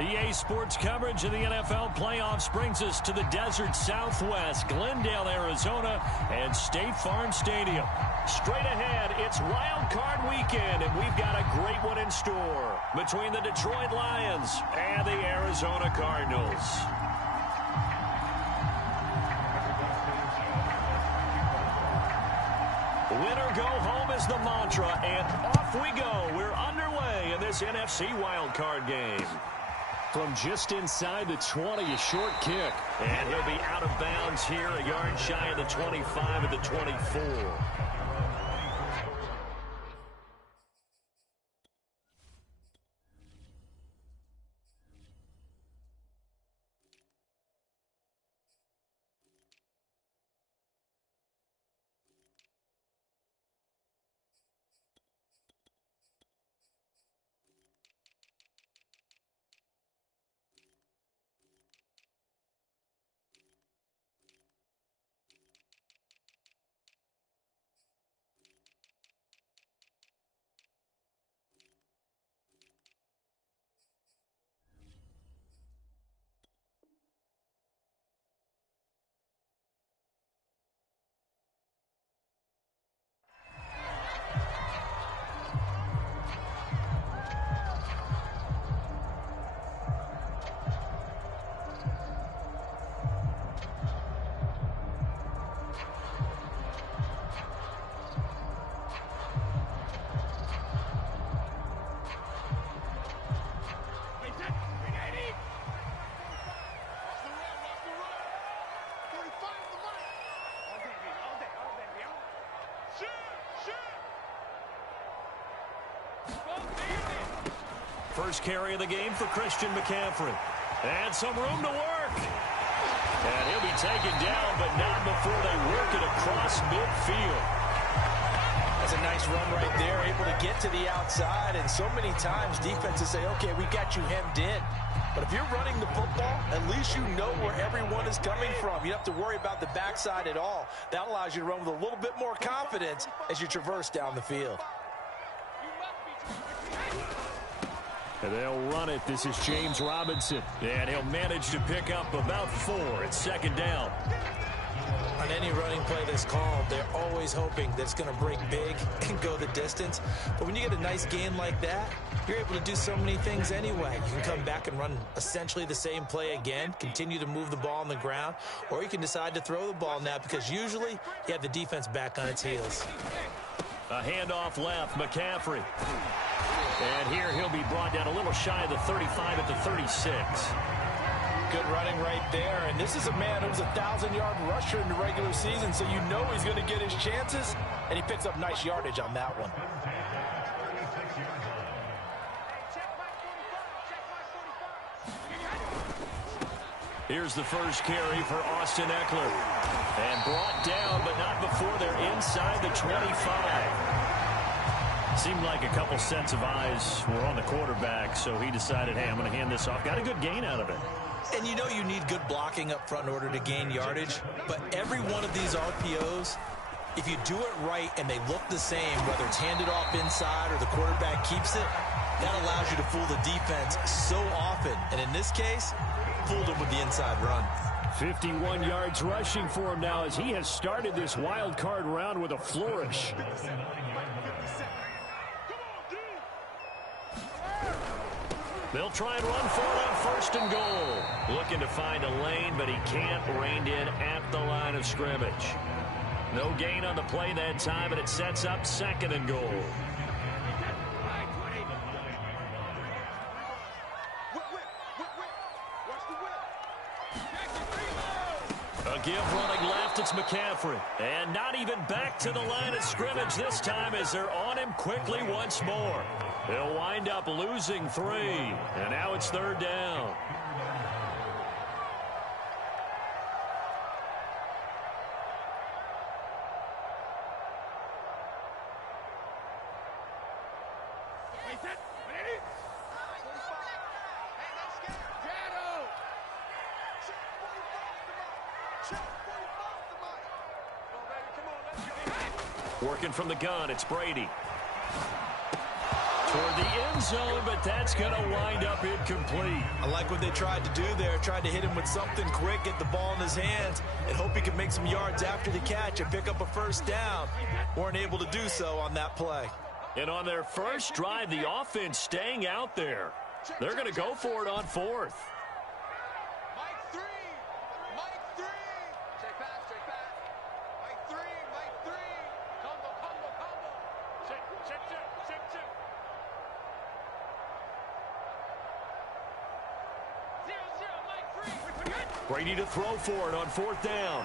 EA Sports coverage of the NFL playoffs brings us to the desert Southwest, Glendale, Arizona, and State Farm Stadium. Straight ahead, it's Wild Card Weekend, and we've got a great one in store between the Detroit Lions and the Arizona Cardinals. Winner go home is the mantra, and off we go. We're underway in this NFC Wildcard game. From just inside the 20, a short kick. And he'll be out of bounds here, a yard shy of the 25 at the 24. First carry of the game for Christian McCaffrey. And some room to work. And he'll be taken down, but not before they work it across midfield. That's a nice run right there, able to get to the outside. And so many times defenses say, okay, we got you hemmed in. But if you're running the football, at least you know where everyone is coming from. You don't have to worry about the backside at all. That allows you to run with a little bit more confidence as you traverse down the field. And they'll run it. This is James Robinson. And he'll manage to pick up about 4. It's second down. On any running play that's called, they're always hoping that it's going to break big and go the distance. But when you get a nice gain like that, you're able to do so many things anyway. You can come back and run essentially the same play again, continue to move the ball on the ground, or you can decide to throw the ball now because usually you have the defense back on its heels. A handoff left, McCaffrey. And here he'll be brought down a little shy of the 35 at the 36. Good running right there. And this is a man who was a 1,000-yard rusher in the regular season, so you know he's going to get his chances, and he picks up nice yardage on that one. Here's the first carry for Austin Eckler. And brought down, but not before they're inside the 25. Seemed like a couple sets of eyes were on the quarterback, so he decided, hey, I'm going to hand this off. Got a good gain out of it. And you know you need good blocking up front in order to gain yardage, but every one of these RPOs, if you do it right and they look the same, whether it's handed off inside or the quarterback keeps it, that allows you to fool the defense so often. And in this case, fooled him with the inside run. 51 yards rushing for him now as he has started this wild card round with a flourish. They'll try and run for it on first and goal. Looking to find a lane, but he can't. Reined in at the line of scrimmage. No gain on the play that time, and it sets up second and goal. A give running left, it's McCaffrey. And not even back to the line of scrimmage this time as they're on him quickly once more. They'll wind up losing 3, and now it's third down. Working from the gun, it's Brady. Toward the end zone, but that's going to wind up incomplete. I like what they tried to do there. Tried to hit him with something quick, get the ball in his hands, and hope he could make some yards after the catch and pick up a first down. Weren't able to do so on that play. And on their first drive, the offense staying out there. They're going to go for it on fourth. Brady to throw for it on fourth down.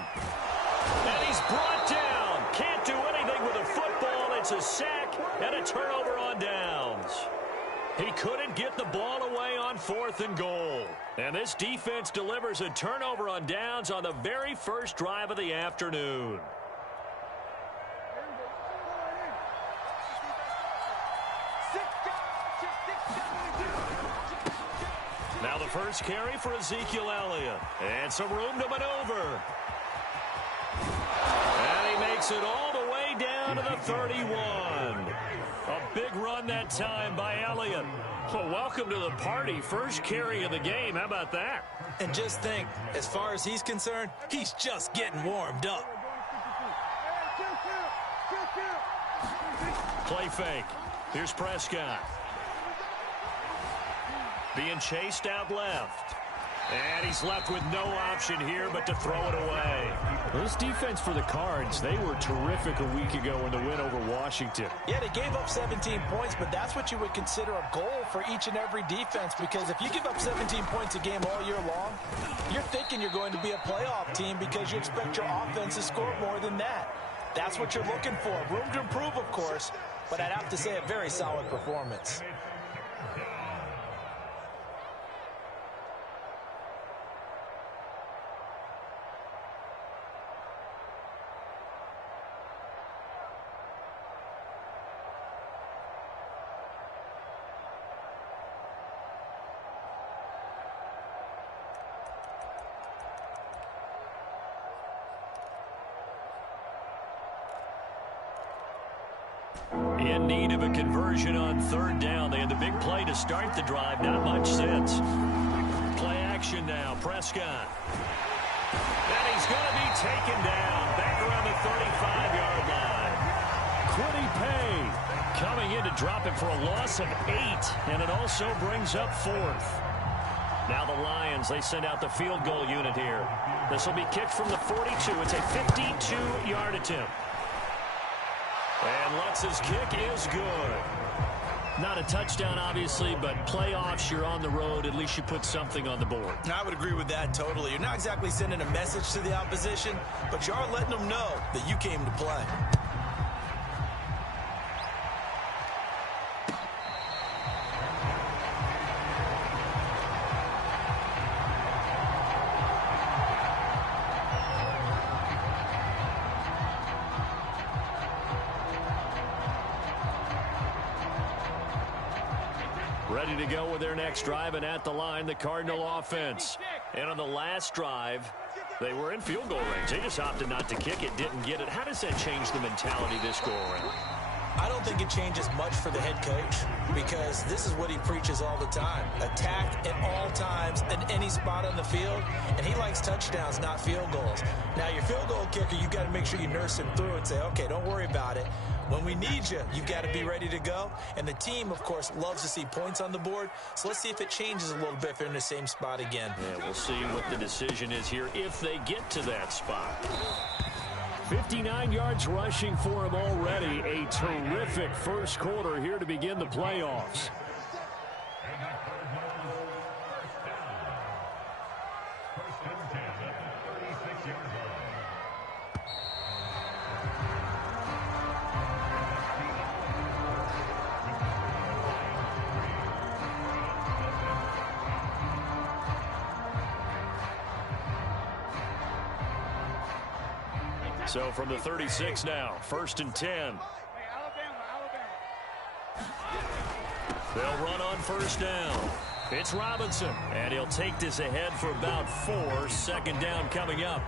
And he's brought down. Can't do anything with a football. It's a sack and a turnover on downs. He couldn't get the ball away on fourth and goal. And this defense delivers a turnover on downs on the very first drive of the afternoon. Now the first carry for Ezekiel Elliott. And some room to maneuver. And he makes it all the way down to the 31. A big run that time by Elliott. Well, welcome to the party. First carry of the game. How about that? And just think, as far as he's concerned, he's just getting warmed up. Play fake. Here's Prescott. Being chased out left. And he's left with no option here but to throw it away. Well, this defense for the Cards, they were terrific a week ago in the win over Washington. Yeah, they gave up 17 points, but that's what you would consider a goal for each and every defense, because if you give up 17 points a game all year long, you're thinking you're going to be a playoff team because you expect your offense to score more than that. That's what you're looking for. Room to improve, of course, but I'd have to say a very solid performance. In need of a conversion on third down. They had the big play to start the drive. Not much since. Play action now. Prescott. And he's going to be taken down. Back around the 35-yard line. Quiddy Pay coming in to drop it for a loss of 8. And it also brings up fourth. Now the Lions, they send out the field goal unit here. This will be kicked from the 42. It's a 52-yard attempt. And Lutz's kick is good. Not a touchdown, obviously, but playoffs, you're on the road. At least you put something on the board. I would agree with that totally. You're not exactly sending a message to the opposition, but you are letting them know that you came to play. Ready to go with their next drive, and at the line, the Cardinal offense. And on the last drive, they were in field goal range. They just opted not to kick it, didn't get it. How does that change the mentality this go around? I don't think it changes much for the head coach, because this is what he preaches all the time. Attack at all times in any spot on the field, and he likes touchdowns, not field goals. Now, your field goal kicker, you've got to make sure you nurse him through and say, okay, don't worry about it. When we need you, you've got to be ready to go. And the team, of course, loves to see points on the board. So let's see if it changes a little bit if they're in the same spot again. Yeah, we'll see what the decision is here if they get to that spot. 59 yards rushing for him already. A terrific first quarter here to begin the playoffs. So from the 36 now, 1st and 10. They'll run on first down. It's Robinson, and he'll take this ahead for about 4. Second down coming up.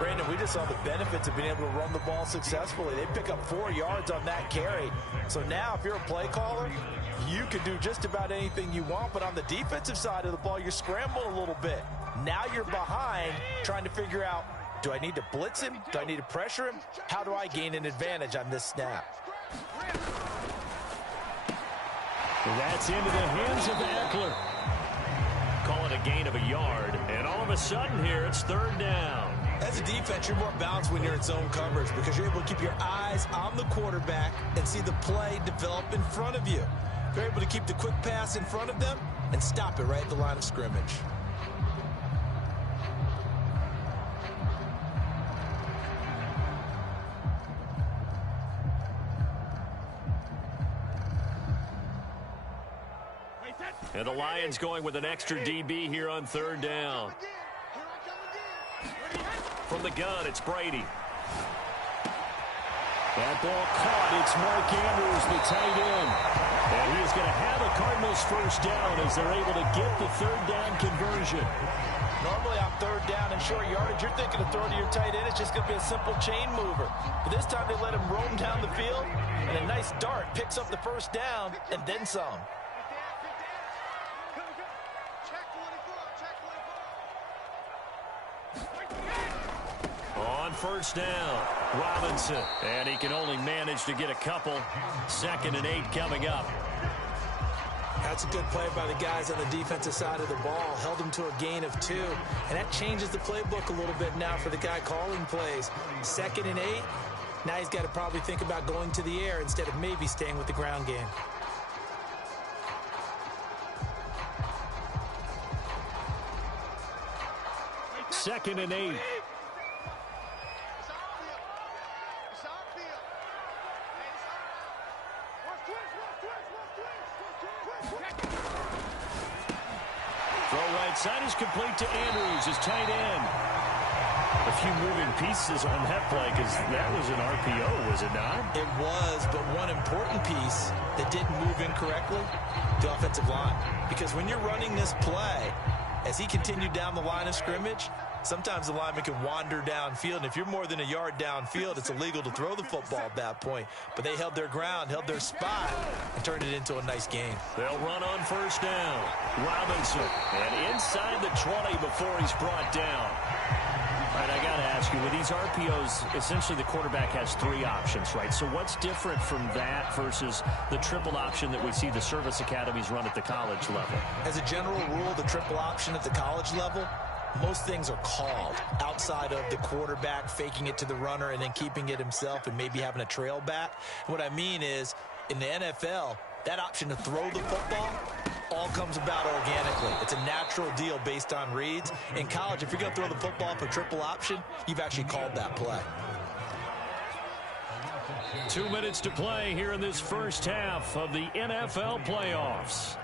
Brandon, we just saw the benefits of being able to run the ball successfully. They pick up 4 yards on that carry. So now if you're a play caller, you can do just about anything you want. But on the defensive side of the ball, you're scrambling a little bit. Now you're behind trying to figure out, do I need to blitz him? Do I need to pressure him? How do I gain an advantage on this snap? That's into the hands of Eckler. Call it a gain of a yard, and all of a sudden here it's 3rd down. As a defense, you're more balanced when you're in zone coverage because you're able to keep your eyes on the quarterback and see the play develop in front of you. You're able to keep the quick pass in front of them and stop it right at the line of scrimmage. And the Lions going with an extra DB here on 3rd down. From the gun, it's Brady. That ball caught. It's Mark Andrews, the tight end. And he is going to have a Cardinals 1st down as they're able to get the 3rd down conversion. Normally on 3rd down and short yardage, you're thinking of throwing to your tight end. It's just going to be a simple chain mover. But this time they let him roam down the field, and a nice dart picks up the 1st down and then some. On 1st down, Robinson. And he can only manage to get a couple. 2nd and 8 coming up. That's a good play by the guys on the defensive side of the ball. Held him to a gain of 2. And that changes the playbook a little bit now for the guy calling plays. 2nd and 8. Now he's got to probably think about going to the air instead of maybe staying with the ground game. Second and 8. Throw right side is complete to Andrews, his tight end. A few moving pieces on that play because that was an RPO, was it not? It was, but one important piece that didn't move incorrectly, the offensive line. Because when you're running this play, as he continued down the line of scrimmage, sometimes the lineman can wander downfield, and if you're more than a yard downfield, it's illegal to throw the football at that point. But they held their ground, held their spot, and turned it into a nice game. They'll run on 1st down. Robinson, and inside the 20 before he's brought down. All right, I got to ask you, with these RPOs, essentially the quarterback has 3 options, right? So what's different from that versus the triple option that we see the service academies run at the college level? As a general rule, the triple option at the college level, most things are called outside of the quarterback faking it to the runner and then keeping it himself and maybe having a trail back. What I mean is, in the NFL, that option to throw the football all comes about organically. It's a natural deal based on reads. In college, if you're going to throw the football for triple option, you've actually called that play. 2 minutes to play here in this 1st half of the NFL playoffs.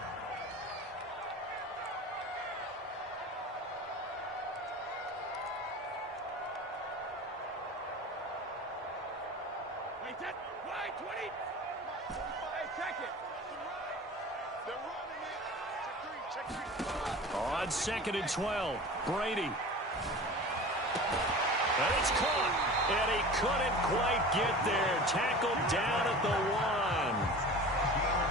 On 2nd and 12, Brady. And it's caught, and he couldn't quite get there. Tackled down at the 1.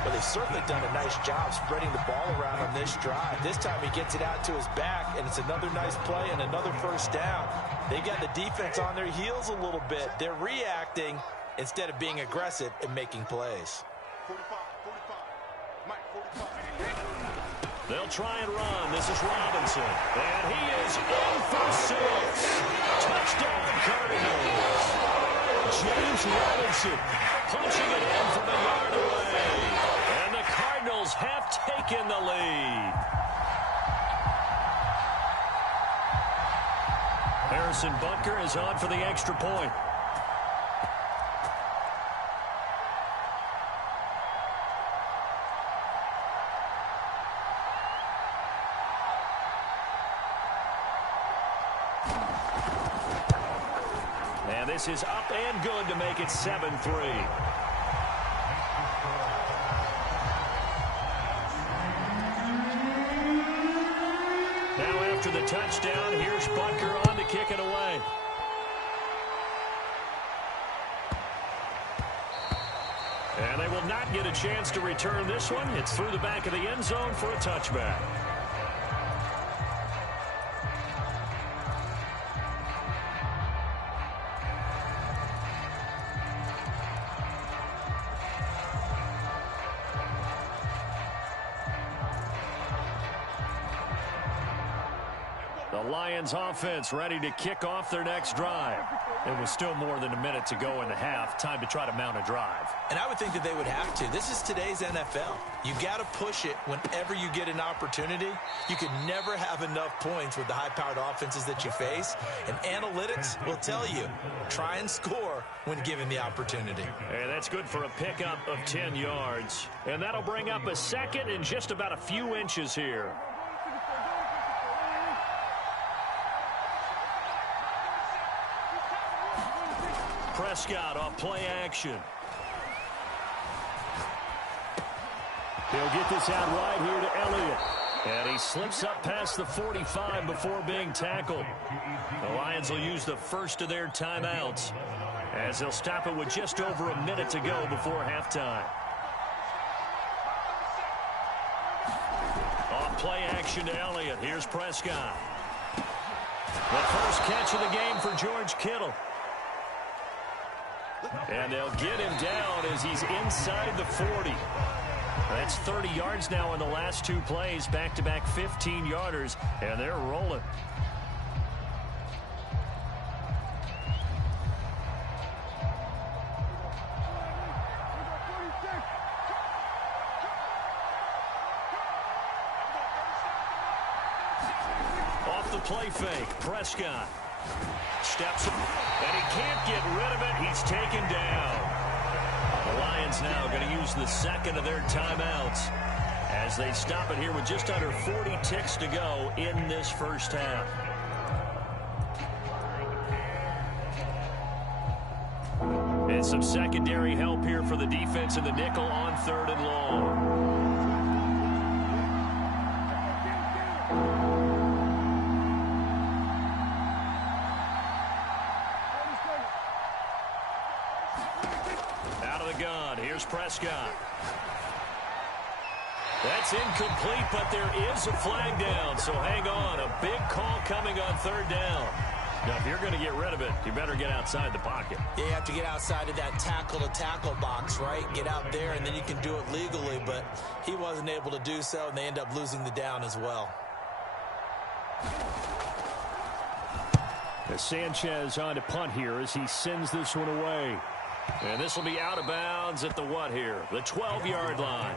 But they've certainly done a nice job spreading the ball around on this drive. This time he gets it out to his back, and it's another nice play and another 1st down. They've got the defense on their heels a little bit. They're reacting instead of being aggressive and making plays. They'll try and run. This is Robinson. And he is in for 6. Touchdown, Cardinals. Js Wildcard punching it in from a yard away. And the Cardinals have taken the lead. Harrison Butker is on for the extra point. And this is up and good to make it 7-3. Now after the touchdown, here's Butker on to kick it away. And they will not get a chance to return this one. It's through the back of the end zone for a touchback. The Lions offense ready to kick off their next drive. It was still more than a minute to go in the half. Time to try to mount a drive. And I would think that they would have to. This is today's NFL. You got to push it whenever you get an opportunity. You can never have enough points with the high-powered offenses that you face. And analytics will tell you, try and score when given the opportunity. And that's good for a pickup of 10 yards. And that'll bring up a second and just about a few inches here. Prescott off play action. He'll get this out right here to Elliott. And he slips up past the 45 before being tackled. The Lions will use the first of their timeouts as they'll stop it with just over a minute to go before halftime. Off play action to Elliott. Here's Prescott. The first catch of the game for George Kittle. And they'll get him down as he's inside the 40. That's 30 yards now in the last two plays, back-to-back 15-yarders, and they're rolling. Off the play fake, Prescott. Steps, and he can't get rid of it. He's taken down. The Lions now going to use the second of their timeouts as they stop it here with just under 40 ticks to go in this first half. And some secondary help here for the defense in the nickel on 3rd and long. Prescott. That's incomplete, but there is a flag down, so hang on. A big call coming on 3rd down. Now, if you're going to get rid of it, you better get outside the pocket. Yeah, you have to get outside of that tackle-to-tackle box, right? Get out there, and then you can do it legally, but he wasn't able to do so, and they end up losing the down as well. As Sanchez on to punt here as he sends this one away. And this will be out of bounds at the what here? The 12-yard line.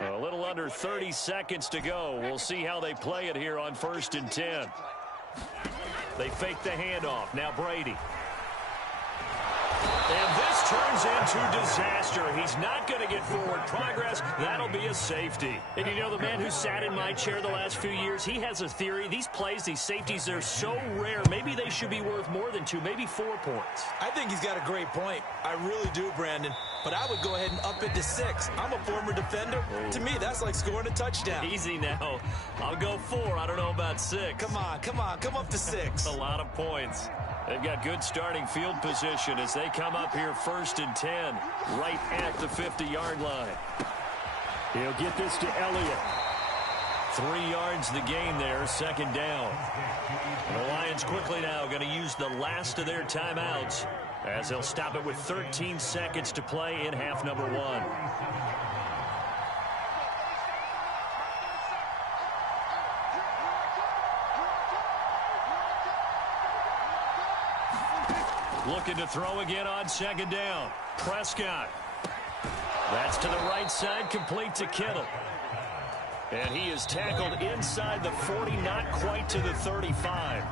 A little under 30 seconds to go. We'll see how they play it here on 1st and 10. They fake the handoff. Now Brady. And this turns into disaster. He's not going to get forward progress. That'll be a safety. And you know, the man who sat in my chair the last few years, he has a theory. These plays, these safeties, they're so rare. Maybe they should be worth more than 2, maybe 4 points. I think he's got a great point. I really do, Brandon. But I would go ahead and up it to 6. I'm a former defender. To me, that's like scoring a touchdown. Easy now. I'll go 4. I don't know about 6. Come on. Come up to 6. A lot of points. They've got good starting field position as they come up here 1st and 10, right at the 50-yard line. He'll get this to Elliott. 3 yards the gain there, 2nd down. And the Lions quickly now going to use the last of their timeouts as they'll stop it with 13 seconds to play in half number 1. Looking to throw again on 2nd down. Prescott. That's to the right side, complete to Kittle. And he is tackled inside the 40, not quite to the 35.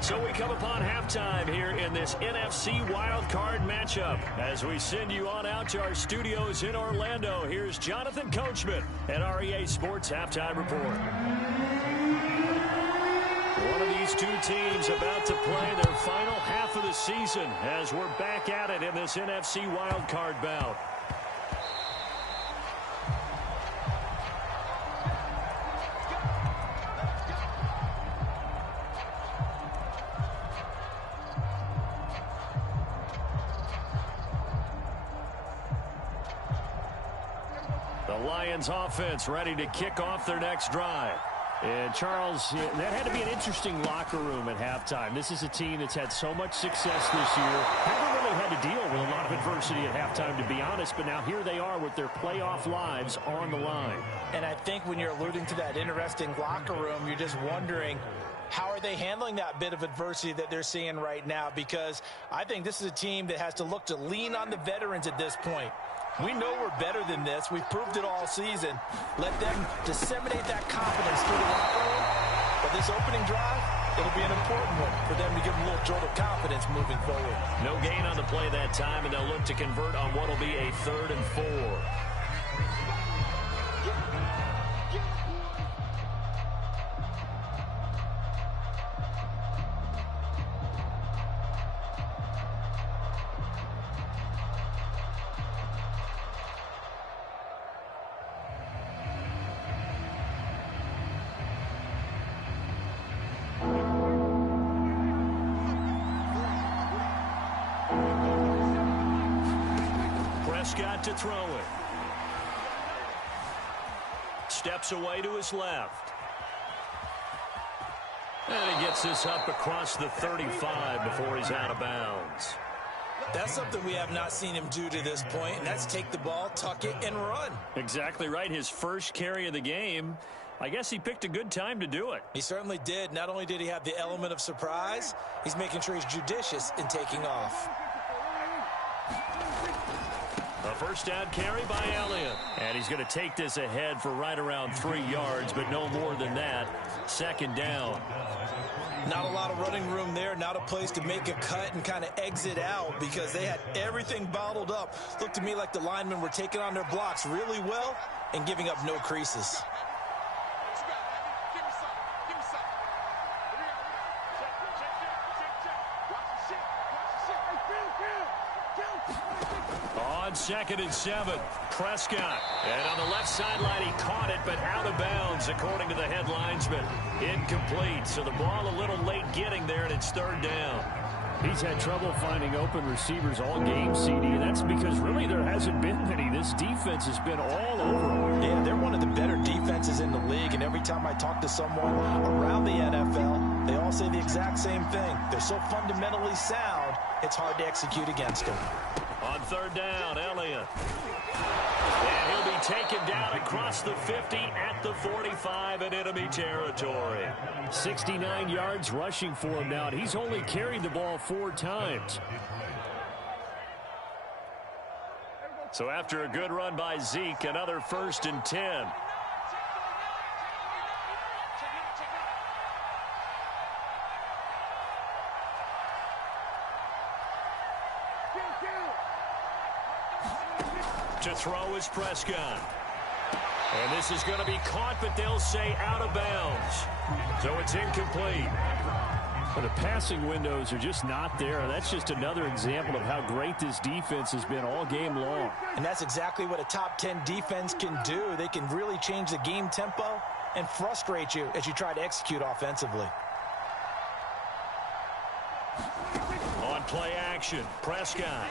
So we come upon halftime here in this NFC Wildcard matchup. As we send you on out to our studios in Orlando, here's Jonathan Coachman at REA Sports Halftime Report. One of these two teams about to play their final half of the season as we're back at it in this NFC Wildcard bout. Lions offense ready to kick off their next drive. And, Charles, that had to be an interesting locker room at halftime. This is a team that's had so much success this year. Never really had to deal with a lot of adversity at halftime, to be honest. But now here they are with their playoff lives on the line. And I think when you're alluding to that interesting locker room, you're just wondering, how are they handling that bit of adversity that they're seeing right now? Because I think this is a team that has to look to lean on the veterans at this point. We know we're better than this. We've proved it all season. Let them disseminate that confidence through the locker room. But this opening drive, it'll be an important one for them to give them a little jolt of confidence moving forward. No gain on the play that time, and they'll look to convert on what will be a 3rd and 4. Prescott to throw it. Steps away to his left. And he gets this up across the 35 before he's out of bounds. That's something we have not seen him do to this point, and that's take the ball, tuck it, and run. Exactly right. His first carry of the game. I guess he picked a good time to do it. He certainly did. Not only did he have the element of surprise, he's making sure he's judicious in taking off. A first down carry by Elliott. And he's going to take this ahead for right around 3 yards, but no more than that. 2nd down. Not a lot of running room there. Not a place to make a cut and kind of exit out because they had everything bottled up. Looked to me like the linemen were taking on their blocks really well and giving up no creases. On 2nd and 7, Prescott. And on the left sideline, he caught it, but out of bounds, according to the head linesman. Incomplete, so the ball a little late getting there, and it's 3rd down. He's had trouble finding open receivers all game, CD, and that's because really there hasn't been many. This defense has been all over him. Yeah, they're one of the better defenses in the league, and every time I talk to someone around the NFL, they all say the exact same thing. They're so fundamentally sound, it's hard to execute against them. On 3rd down, Elliott. And he'll be taken down across the 50 at the 45 in enemy territory. 69 yards rushing for him now. He's only carried the ball 4 times. So after a good run by Zeke, another 1st and 10. To throw is Prescott. And this is going to be caught, but they'll say out of bounds. So it's incomplete. But the passing windows are just not there. That's just another example of how great this defense has been all game long. And that's exactly what a top 10 defense can do. They can really change the game tempo and frustrate you as you try to execute offensively. On play action, Prescott.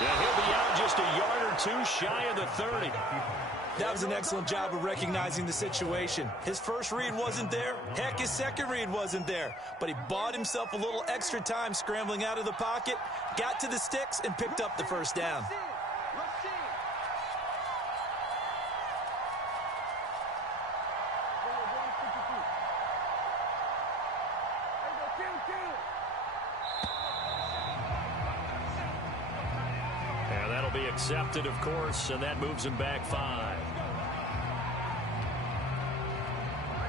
And he'll be out just a yard or 2 shy of the 30. That was an excellent job of recognizing the situation. His first read wasn't there. Heck, his second read wasn't there. But he bought himself a little extra time scrambling out of the pocket, got to the sticks, and picked up the 1st down. Be accepted, of course, and that moves him back 5.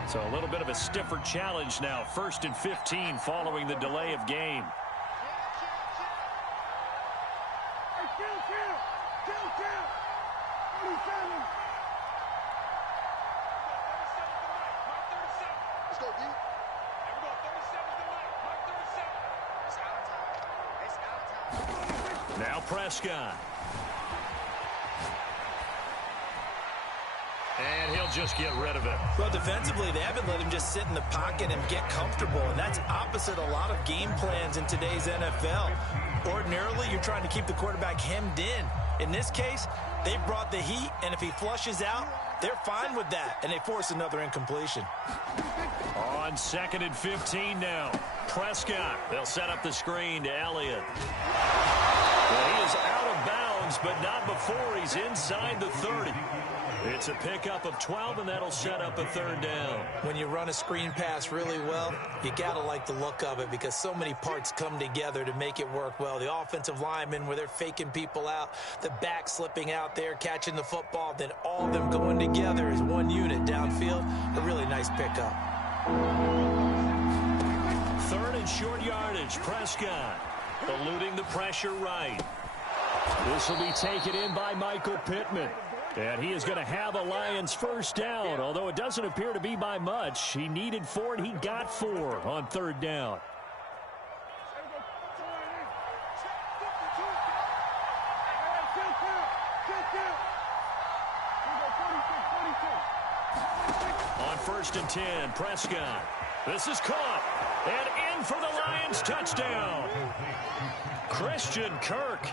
So a little bit of a stiffer challenge now. 1st and 15 following the delay of game. Now Prescott. And he'll just get rid of it. Well, defensively, they haven't let him just sit in the pocket and get comfortable, and that's opposite a lot of game plans in today's NFL. Ordinarily, you're trying to keep the quarterback hemmed in. In this case, they brought the heat, and if he flushes out, they're fine with that, and they force another incompletion. On 2nd and 15 now. Prescott, they'll set up the screen to Elliott. Well, he is out of bounds, but not before he's inside the 30. It's a pickup of 12, and that'll set up a 3rd down. When you run a screen pass really well, you got to like the look of it because so many parts come together to make it work well. The offensive linemen, where they're faking people out, the back slipping out there, catching the football, then all of them going together as one unit downfield. A really nice pickup. 3rd and short yardage. Prescott eluding the pressure right. This will be taken in by Michael Pittman. And he is going to have a Lions 1st down, although it doesn't appear to be by much. He needed 4, and he got 4 on 3rd down. On 1st and 10, Prescott. This is caught. And in for the Lions touchdown. Christian Kirk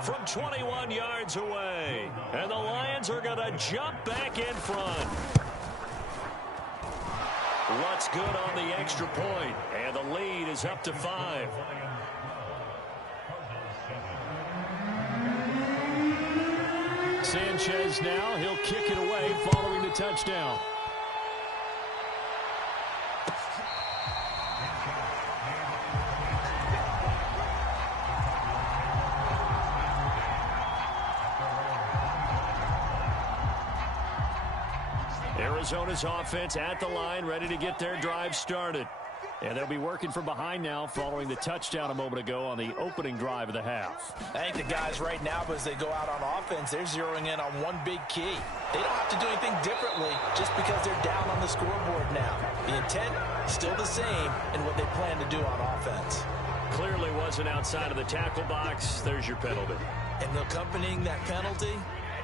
from 21 yards away. And the Lions are going to jump back in front. What's good on the extra point? And the lead is up to 5. Sanchez now, he'll kick it away following the touchdown. Arizona's offense at the line, ready to get their drive started. And they'll be working from behind now following the touchdown a moment ago on the opening drive of the half. I think the guys right now, as they go out on offense, they're zeroing in on one big key. They don't have to do anything differently just because they're down on the scoreboard now. The intent is still the same in what they plan to do on offense. Clearly wasn't outside of the tackle box. There's your penalty. And accompanying that penalty,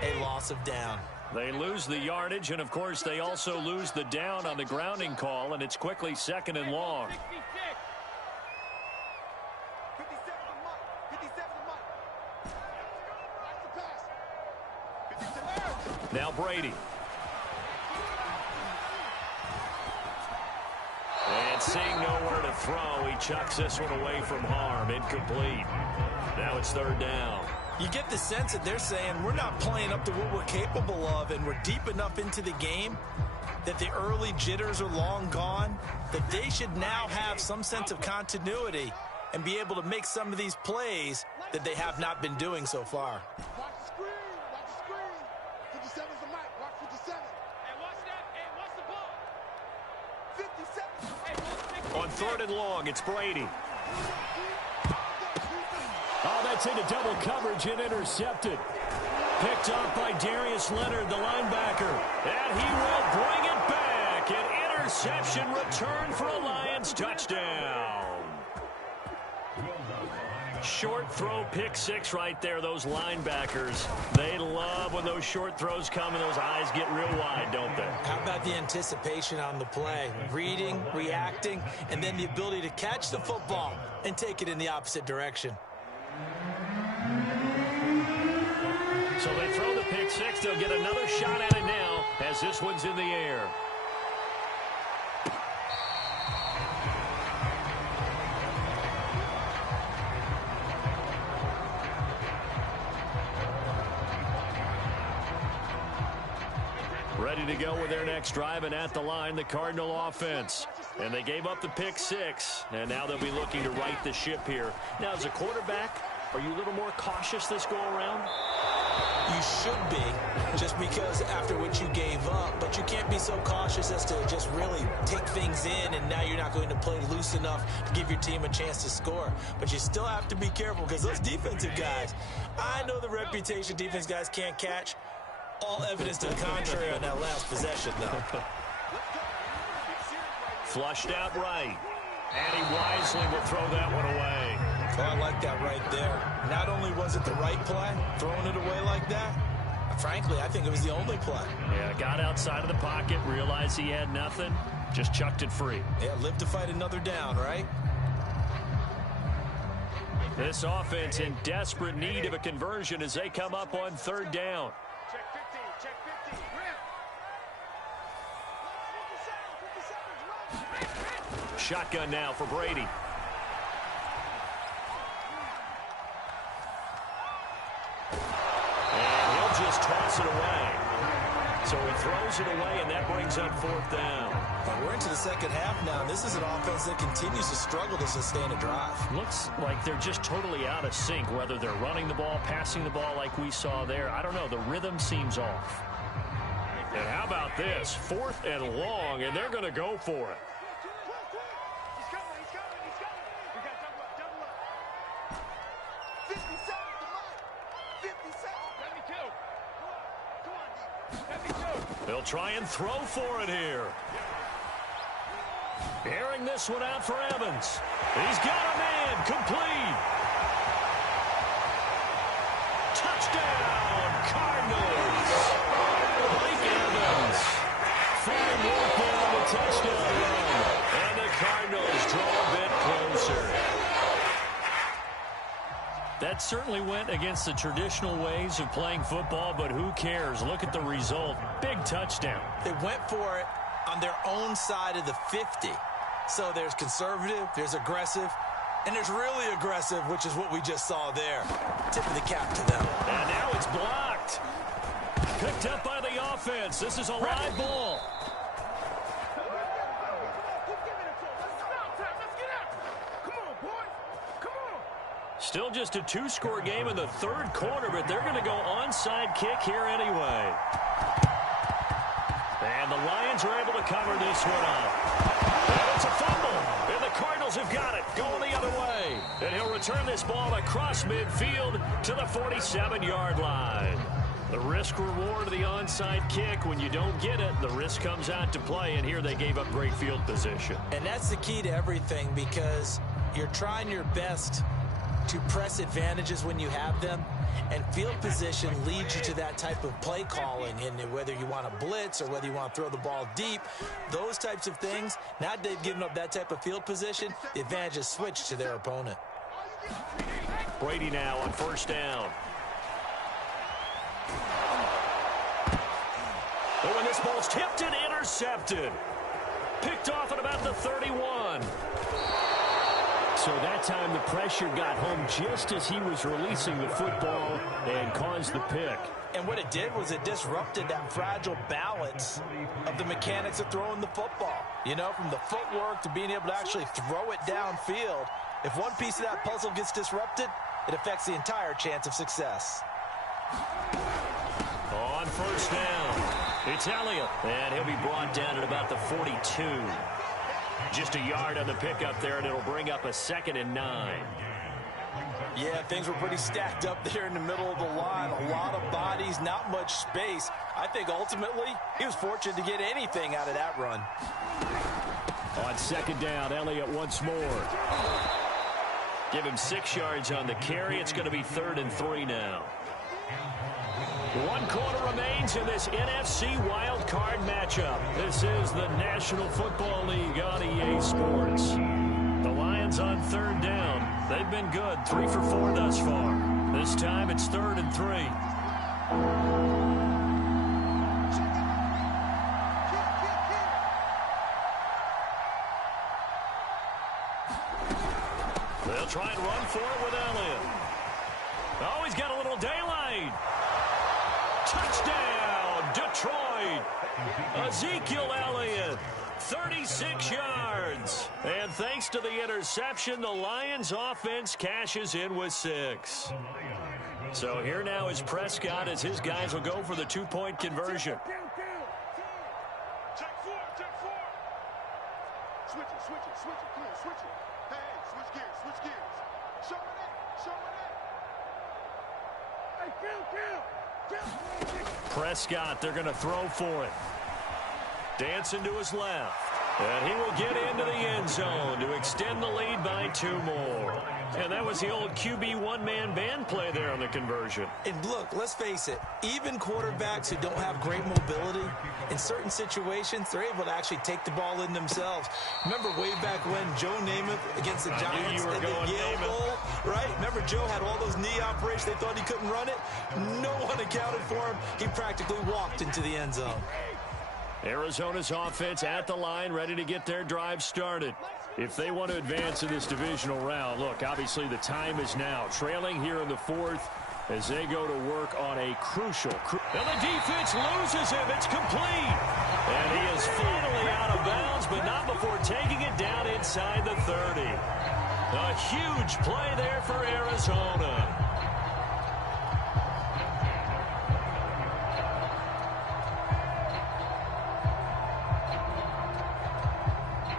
a loss of down. They lose the yardage, and, of course, they also lose the down on the grounding call, and it's quickly 2nd and long. Now Brady. And seeing nowhere to throw, he chucks this one away from harm. Incomplete. Now it's 3rd down. You get the sense that they're saying we're not playing up to what we're capable of, and we're deep enough into the game that the early jitters are long gone, that they should now have some sense of continuity and be able to make some of these plays that they have not been doing so far. Watch the screen. Watch the screen. 57's the mic. Watch 57. Hey, watch that. Hey, watch the ball. 57. On 3rd and long, it's Brady. Oh, that's into double coverage and intercepted. Picked off by Darius Leonard, the linebacker. And he will bring it back. An interception return for a Lions touchdown. Short throw, pick 6 right there. Those linebackers, they love when those short throws come and those eyes get real wide, don't they? How about the anticipation on the play? Reading, reacting, and then the ability to catch the football and take it in the opposite direction. So they throw the pick 6. They'll get another shot at it now as this one's in the air. Ready to go with their next drive, and at the line, the Cardinal offense. And they gave up the pick 6, and now they'll be looking to right the ship here. Now, as a quarterback, are you a little more cautious this go-around? You should be, just because after what you gave up, but you can't be so cautious as to just really take things in, and now you're not going to play loose enough to give your team a chance to score. But you still have to be careful because those defensive guys, I know the reputation defense guys can't catch. All evidence to the contrary on that last possession, though. Flushed out right. And he wisely will throw that one away. Oh, I like that right there. Not only was it the right play, throwing it away like that, frankly, I think it was the only play. Yeah, got outside of the pocket, realized he had nothing, just chucked it free. Yeah, live to fight another down, right? This offense in desperate need of a conversion as they come up on third down. Check 15, check 15. Rip. Shotgun now for Brady. And he'll just toss it away. So he throws it away, and that brings up fourth down. We're into the second half now, and this is an offense that continues to struggle to sustain a drive. Looks like they're just totally out of sync, whether they're running the ball, passing the ball like we saw there. I don't know. The rhythm seems off. And how about this? 4th and long, and they're going to go for it. He's coming, he's coming, he's coming. We got double up. 57 to Mike. 57. 72. Come on, 72. They'll try and throw for it here. Airing this one out for Evans. He's got a man. Complete. Touchdown, Cardinals. Mike Evans. Fine work there on the touchdown run. And the Cardinals draw a bit closer. That certainly went against the traditional ways of playing football, but who cares? Look at the result. Big touchdown. They went for it on their own side of the 50. So there's conservative, there's aggressive, and there's really aggressive, which is what we just saw there. Tip of the cap to them. And now it's blocked. Picked up by the offense. This is a live ball. Still just a 2-score game in the third quarter, but they're going to go onside kick here anyway. And the Lions are able to cover this one up. And it's a fumble. And the Cardinals have got it. Going the other way. And he'll return this ball across midfield to the 47-yard line. The risk reward of the onside kick. When you don't get it, the risk comes out to play. And here they gave up great field position. And that's the key to everything, because you're trying your best to press advantages when you have them, and field position leads you to that type of play calling, and whether you want to blitz or whether you want to throw the ball deep, those types of things. Now that they've given up that type of field position, the advantage is switched to their opponent. Brady now on first down. Oh, and this ball's tipped and intercepted. Picked off at about the 31. So that time the pressure got home just as he was releasing the football and caused the pick. And what it did was it disrupted that fragile balance of the mechanics of throwing the football. You know, from the footwork to being able to actually throw it downfield. If one piece of that puzzle gets disrupted, it affects the entire chance of success. On first down, it's Elliott. And he'll be brought down at about the 42. Just a yard on the pickup there, and it'll bring up a 2nd and 9. Yeah, things were pretty stacked up there in the middle of the line. A lot of bodies, not much space. I think ultimately he was fortunate to get anything out of that run. On 2nd down, Elliott once more. Give him 6 yards on the carry. It's going to be 3rd and 3 now. 1 quarter remains in this NFC Wildcard matchup. This is the National Football League on EA Sports. The Lions on 3rd down. They've been good, 3 for 4 thus far. This time it's 3rd and 3. They'll try and run for it with Elliott. Oh, he's got a little daylight. Touchdown, Detroit. Ezekiel Elliott, 36 yards. And thanks to the interception, the Lions offense cashes in with 6. So here now is Prescott as his guys will go for the 2-point conversion. Check 4, check 4. Switch it, switch it, switch it. Come on, switch it. Hey, switch gears, switch gears. Show me that, show me that. Hey, kill. Prescott, they're going to throw for it. Dancing to his left. And he will get into the end zone to extend the lead by 2 more. And that was the old QB one-man band play there on the conversion. And look, let's face it, even quarterbacks who don't have great mobility, in certain situations, they're able to actually take the ball in themselves. Remember way back when Joe Namath against the Giants at the Yale Bowl, right? Remember Joe had all those knee operations. They thought he couldn't run it. No one accounted for him. He practically walked into the end zone. Arizona's offense at the line, ready to get their drive started. If they want to advance in this divisional round, look, obviously the time is now. Trailing here in the fourth as they go to work on a crucial. And the defense loses him. It's complete. And he is finally out of bounds, but not before taking it down inside the 30. A huge play there for Arizona.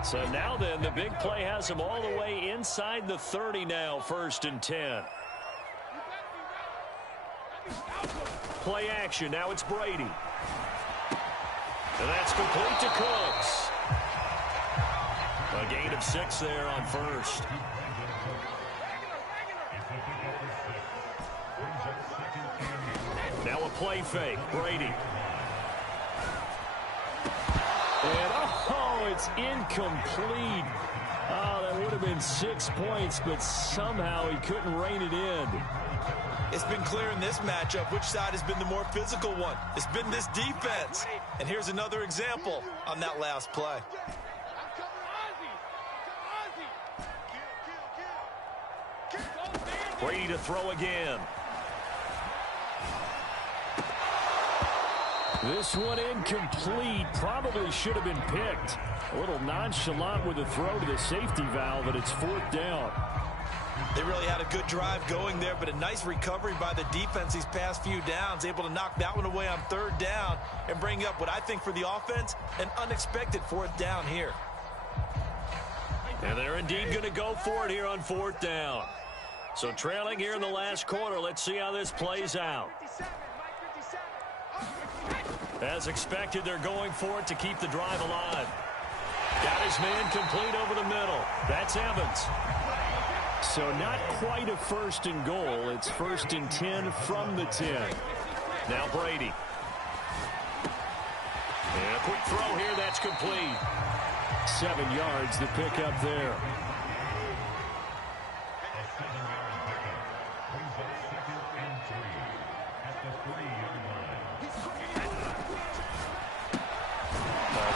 So now then, the big play has him all the way inside the 30 now, 1st and 10. Play action. Now it's Brady. And that's complete to Cooks. A gain of 6 there on 1st. Now a play fake. Brady. And, oh, it's incomplete. Oh, that would have been 6 points, but somehow he couldn't rein it in. It's been clear in this matchup which side has been the more physical one. It's been this defense. And here's another example on that last play. Brady to throw again. This one incomplete. Probably should have been picked. A little nonchalant with the throw to the safety valve, and it's 4th down. They really had a good drive going there, but a nice recovery by the defense these past few downs, able to knock that one away on 3rd down and bring up what I think for the offense, an unexpected 4th down here. And they're indeed going to go for it here on 4th down. So trailing here in the last quarter, let's see how this plays out. As expected, they're going for it to keep the drive alive. Got his man complete over the middle. That's Evans. So not quite a 1st and goal. It's 1st and 10 from the 10. Now Brady. And a quick throw here. That's complete. 7 yards the pickup there.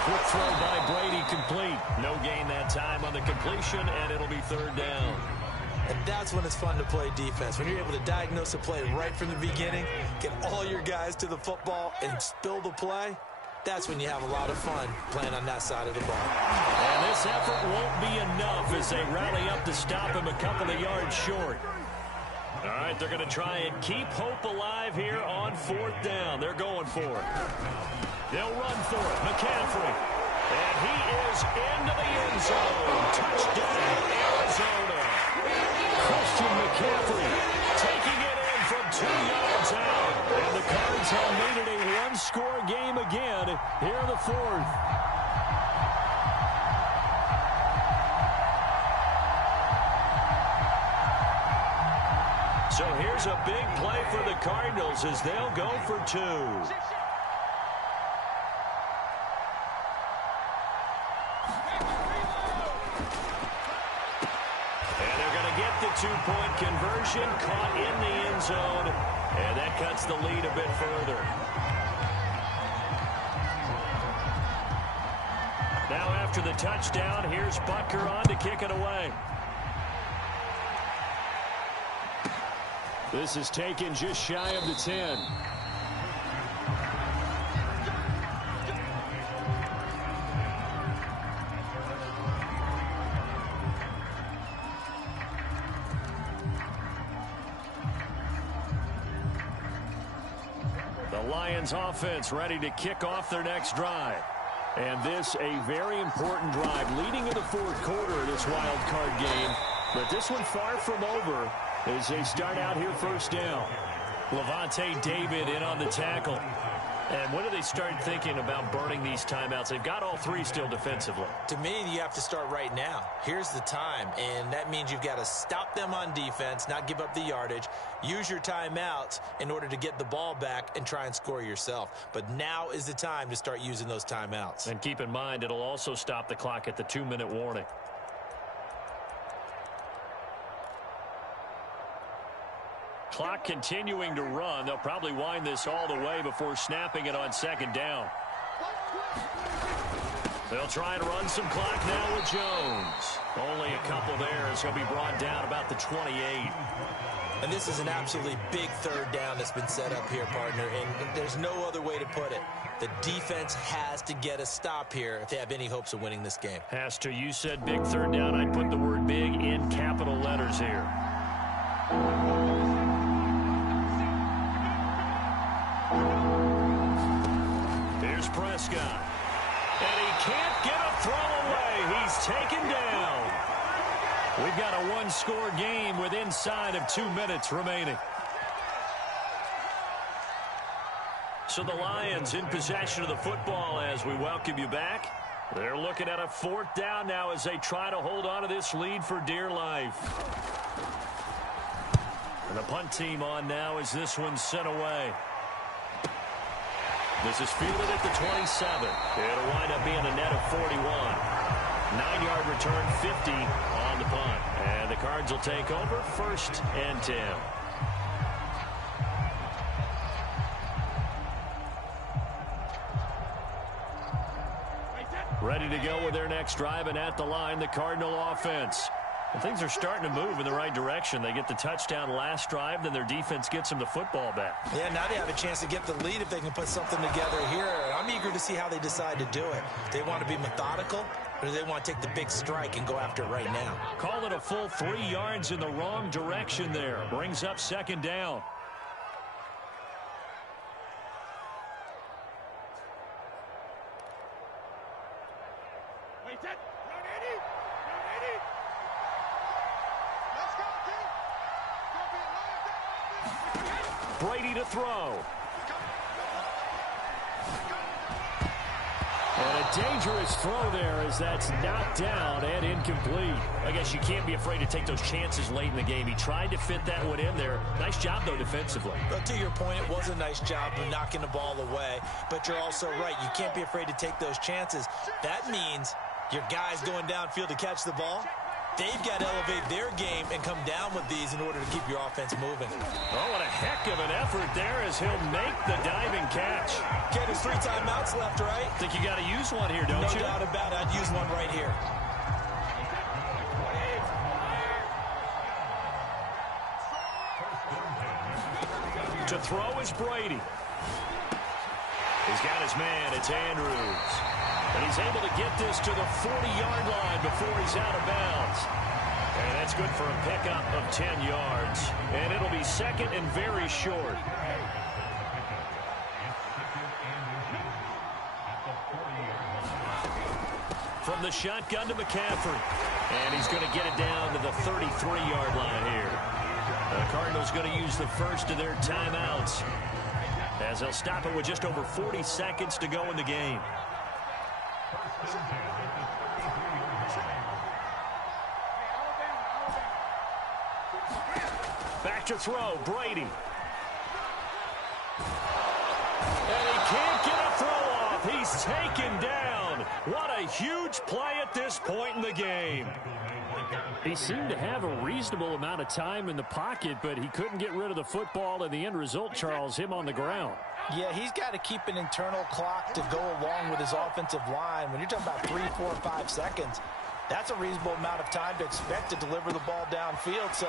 Quick throw by Brady, complete. No gain that time on the completion, and it'll be 3rd down. And that's when it's fun to play defense. When you're able to diagnose a play right from the beginning, get all your guys to the football, and spill the play, that's when you have a lot of fun playing on that side of the ball. And this effort won't be enough as they rally up to stop him a couple of yards short. All right, they're going to try and keep hope alive here on 4th down. They're going for it. They'll run for it. McCaffrey. And he is into the end zone. Touchdown, Arizona. Christian McCaffrey taking it in from 2 yards out. And the Cards have made it a one-score game again here in the 4th. So here's a big play for the Cardinals as they'll go for 2. The 2-point conversion caught in the end zone, and that cuts the lead a bit further. Now after the touchdown, here's Butker on to kick it away. This is taken just shy of the 10. Lions offense ready to kick off their next drive. And this a very important drive leading in the 4th quarter of this wild card game. But this one far from over as they start out here 1st down. Levante David in on the tackle. And when do they start thinking about burning these timeouts? They've got all three still defensively. To me, you have to start right now. Here's the time, and that means you've got to stop them on defense, not give up the yardage, use your timeouts in order to get the ball back and try and score yourself. But now is the time to start using those timeouts. And keep in mind, it'll also stop the clock at the 2-minute warning. Clock continuing to run. They'll probably wind this all the way before snapping it on second down. They'll try and run some clock now with Jones. Only a couple there as he'll be brought down about the 28. And this is an absolutely big third down that's been set up here, partner, and there's no other way to put it. The defense has to get a stop here if they have any hopes of winning this game. Has to. You said big third down. I'd put the word big in capital letters here. Here's Prescott. And he can't get a throw away. He's taken down. We've got a one-score game with inside of 2 minutes remaining. So the Lions in possession of the football as we welcome you back. They're looking at a fourth down now as they try to hold on to this lead for dear life. And the punt team on now as this one's sent away. This is fielded at the 27. It'll wind up being a net of 41. 9-yard return, 50 on the punt. And the Cards will take over, 1st and 10. Ready to go with their next drive, and at the line, the Cardinal offense. And things are starting to move in the right direction. They get the touchdown last drive, then their defense gets them the football back. Yeah, now they have a chance to get the lead if they can put something together here. I'm eager to see how they decide to do it. They want to be methodical, or do they want to take the big strike and go after it right now? Call it a full 3 yards in the wrong direction there. Brings up second down. Brady to throw. And a dangerous throw there as that's knocked down and incomplete. I guess you can't be afraid to take those chances late in the game. He tried to fit that one in there. Nice job, though, defensively. Well, to your point, it was a nice job of knocking the ball away. But you're also right. You can't be afraid to take those chances. That means your guys going downfield to catch the ball, they've got to elevate their game and come down with these in order to keep your offense moving. Oh, what a heck of an effort there as he'll make the diving catch. Okay, there's 3 timeouts left, right? Think you got to use one here, don't you? No doubt about it. I'd use one right here. To throw is Brady. He's got his man. It's Andrews. And he's able to get this to the 40-yard line before he's out of bounds. And that's good for a pickup of 10 yards. And it'll be second and very short. From the shotgun to McCaffrey. And he's going to get it down to the 33-yard line here. The Cardinals going to use the first of their timeouts as they'll stop it with just over 40 seconds to go in the game. Back to throw, Brady. And he can't get a throw off. He's taken down. What a huge play at this point in the game. He seemed to have a reasonable amount of time in the pocket, but he couldn't get rid of the football, and the end result, Charles, him on the ground. Yeah, he's got to keep an internal clock to go along with his offensive line. When you're talking about 3, 4, 5 seconds, that's a reasonable amount of time to expect to deliver the ball downfield. So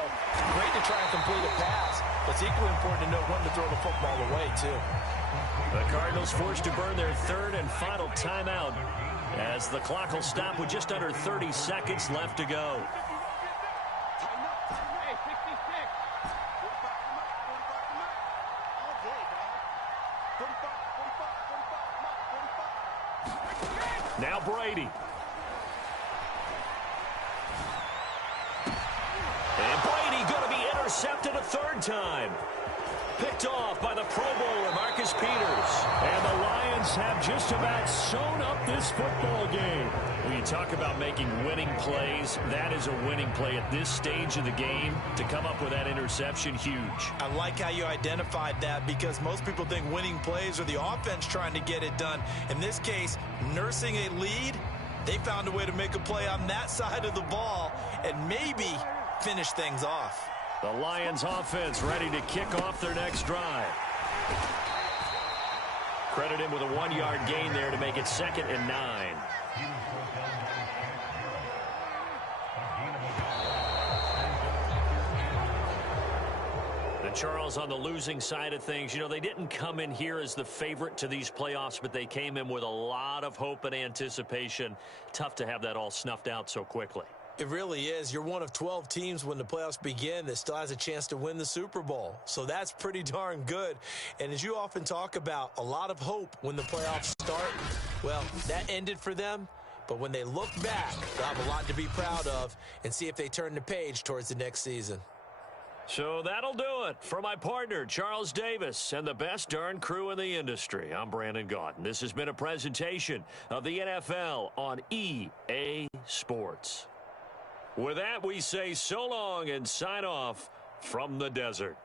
great to try and complete a pass, but it's equally important to know when to throw the football away, too. The Cardinals forced to burn their third and final timeout as the clock will stop with just under 30 seconds left to go. Now Brady. And Brady going to be intercepted a third time. Picked off by the Pro Bowler, Marcus Peters. And the Lions have just about sewn up this football game. When you talk about making winning plays, that is a winning play at this stage of the game. To come up with that interception, huge. I like how you identified that, because most people think winning plays are the offense trying to get it done. In this case, nursing a lead, they found a way to make a play on that side of the ball and maybe finish things off. The Lions offense ready to kick off their next drive. Credit him with a 1-yard gain there to make it 2nd and 9. And Charles, on the losing side of things, you know, they didn't come in here as the favorite to these playoffs, but they came in with a lot of hope and anticipation. Tough to have that all snuffed out so quickly. It really is. You're one of 12 teams when the playoffs begin that still has a chance to win the Super Bowl. So that's pretty darn good. And as you often talk about, a lot of hope when the playoffs start. Well, that ended for them. But when they look back, they'll have a lot to be proud of and see if they turn the page towards the next season. So that'll do it for my partner, Charles Davis, and the best darn crew in the industry. I'm Brandon Gaudin. This has been a presentation of the NFL on EA Sports. With that, we say so long and sign off from the desert.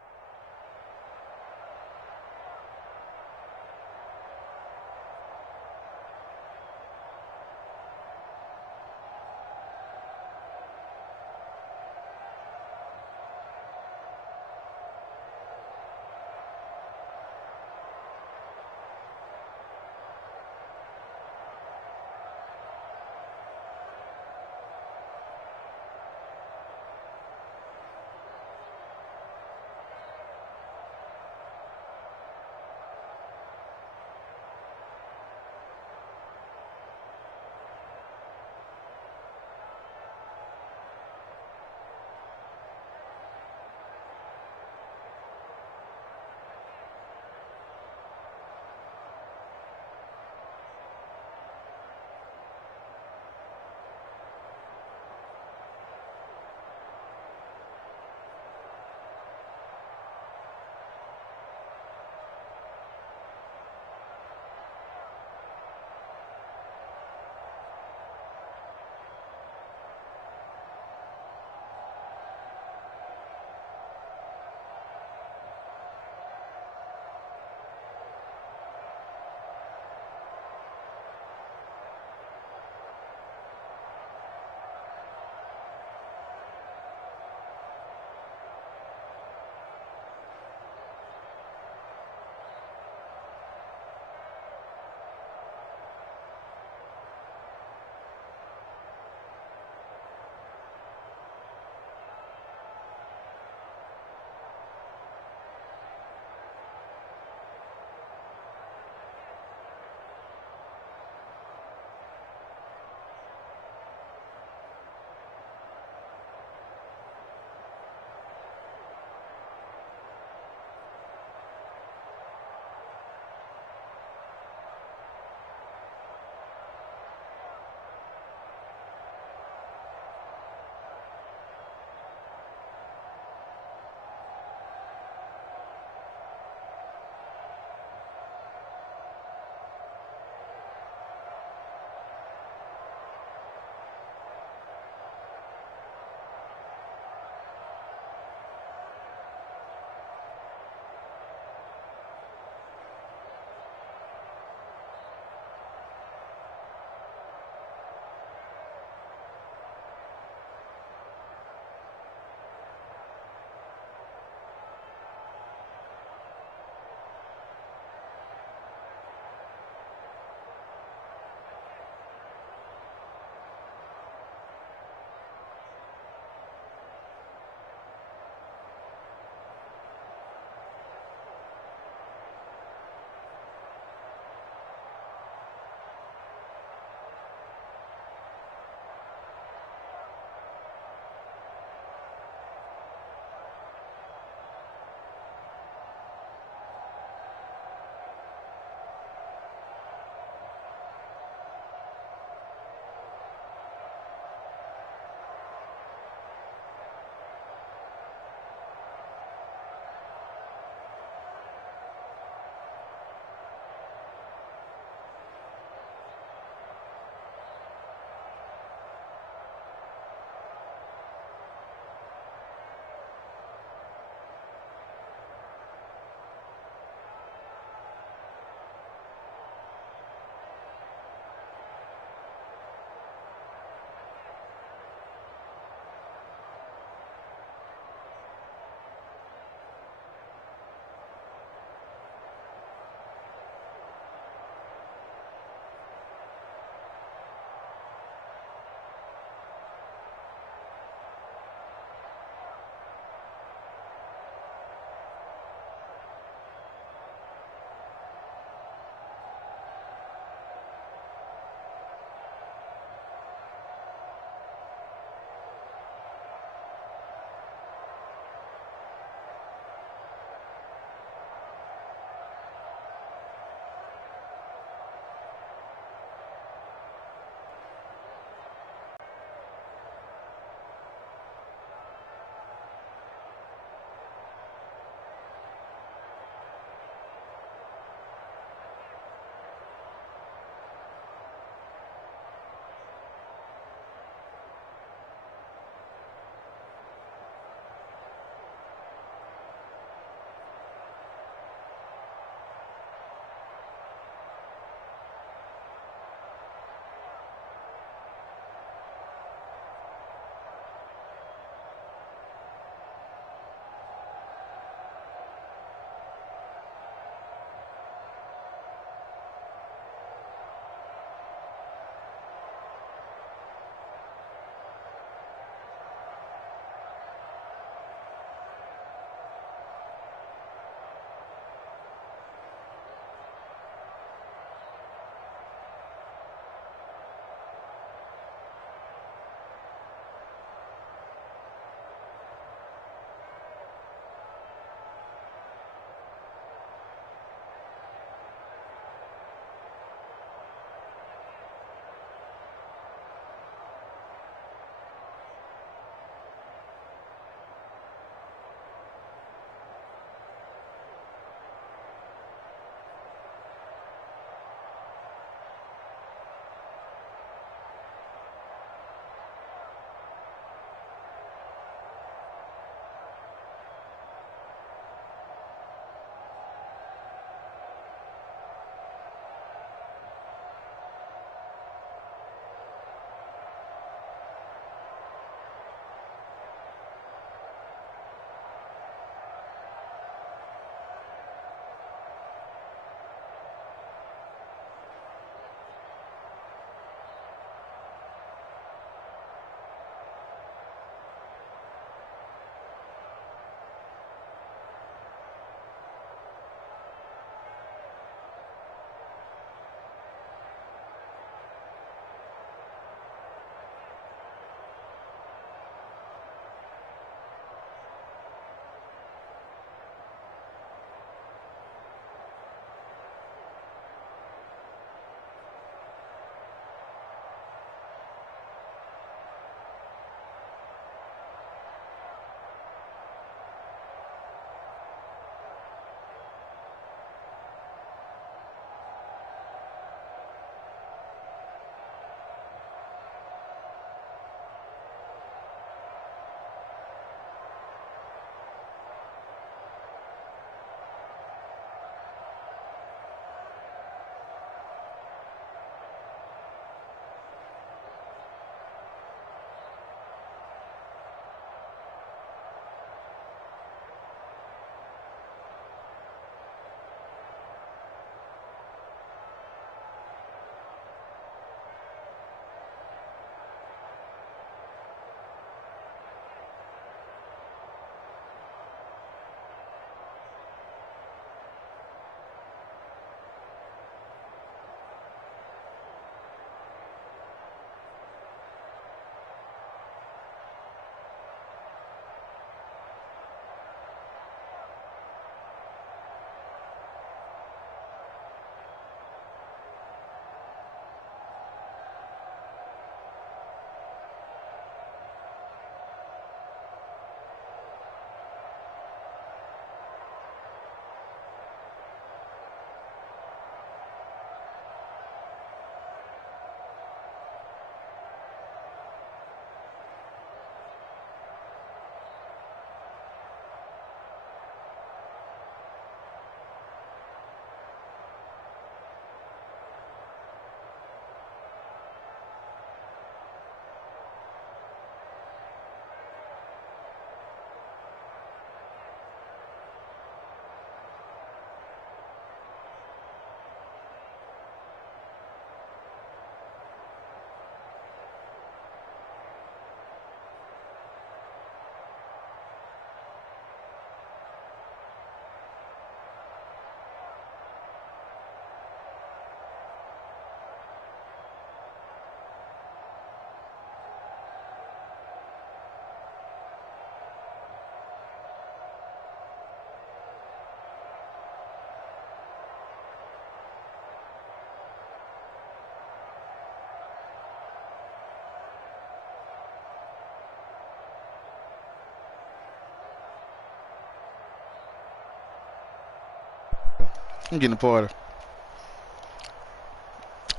I'm getting a party.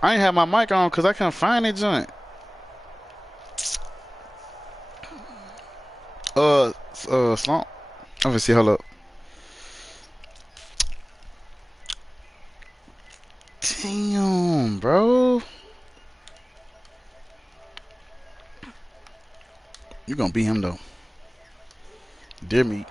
I ain't have my mic on because I couldn't find that joint. Slump. I'm gonna see. Hold up. Damn, bro. You gonna beat him though. Dear me.